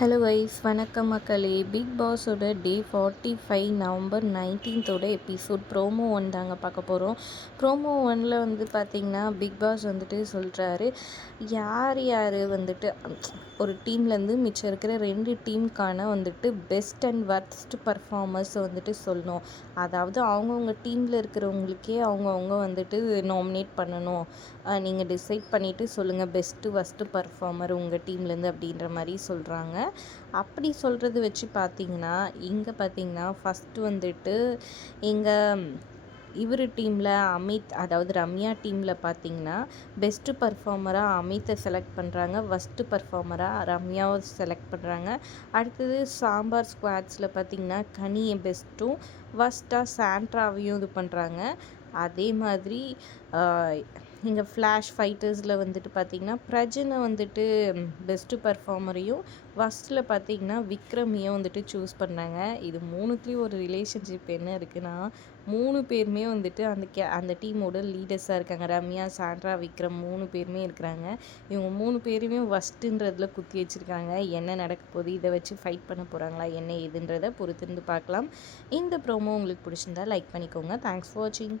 Hello wise வணக்கம் மக்களே. Big பாஸோட டே ஃபார்ட்டி ஃபைவ் நவம்பர் நைன்டீன்த்தோட எபிசோட் ப்ரோமோ ஒன் தாங்க பார்க்க போகிறோம் ப்ரோமோ ஒனில் வந்து பார்த்திங்கன்னா பிக் பாஸ் வந்துட்டு சொல்கிறாரு யார் யார் வந்துட்டு ஒரு டீம்லேருந்து மிச்சம் இருக்கிற ரெண்டு டீமுக்கான வந்துட்டு பெஸ்ட் அண்ட் வர்ஸ்ட் பர்ஃபார்மர்ஸ் வந்துட்டு சொல்லணும். அதாவது அவங்கவுங்க டீமில் இருக்கிறவங்களுக்கே அவங்கவுங்க வந்துட்டு நாமினேட் பண்ணணும். நீங்கள் டிசைட் பண்ணிவிட்டு சொல்லுங்கள் பெஸ்ட்டு ஃபஸ்ட்டு பர்ஃபார்மர் உங்கள் டீம்லேருந்து அப்படின்ற மாதிரி சொல்கிறாங்க அப்படி சொல்கிறது வச்சு பார்த்தீங்கன்னா இங்கே பார்த்தீங்கன்னா ஃபஸ்ட்டு வந்துட்டு இங்கே இவர் டீமில் அமித் அதாவது ரம்யா டீமில் பார்த்தீங்கன்னா பெஸ்ட்டு பர்ஃபார்மராக அமித்தை செலக்ட் பண்ணுறாங்க ஃபஸ்ட்டு பர்ஃபார்மராக ரம்யாவை செலக்ட் பண்ணுறாங்க அடுத்தது சாம்பார் ஸ்குவாட்ஸில் பார்த்திங்கன்னா கனியை பெஸ்ட்டும் ஃபஸ்ட்டாக சாண்ட்ராவையும் இது பண்ணுறாங்க அதே மாதிரி இங்கே ஃப்ளாஷ் ஃபைட்டர்ஸில் வந்துட்டு பார்த்திங்கன்னா பிரஜனை வந்துட்டு பெஸ்ட்டு பர்ஃபார்மரையும் ஃபஸ்ட்டில் பார்த்திங்கன்னா விக்ரமியும் வந்துட்டு சூஸ் பண்ணாங்க. இது மூணுத்துலேயும் ஒரு ரிலேஷன்ஷிப் என்ன இருக்குன்னா மூணு பேருமே வந்துட்டு அந்த கே அந்த டீமோட லீடர்ஸாக இருக்காங்க. ரம்யா சாண்ட்ரா விக்ரம் மூணு பேருமே இருக்கிறாங்க. இவங்க மூணு பேருமே ஃபஸ்ட்டுன்றதுல குத்தி வச்சுருக்காங்க. என்ன நடக்க போகுது இதை வச்சு ஃபைட் பண்ண போகிறாங்களா என்ன ஏதுன்றதை பொறுத்திருந்து பார்க்கலாம். இந்த ப்ரோமோ உங்களுக்கு பிடிச்சிருந்தா லைக் பண்ணிக்கோங்க. தேங்க்ஸ் ஃபார் வாட்சிங்